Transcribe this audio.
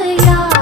的呀。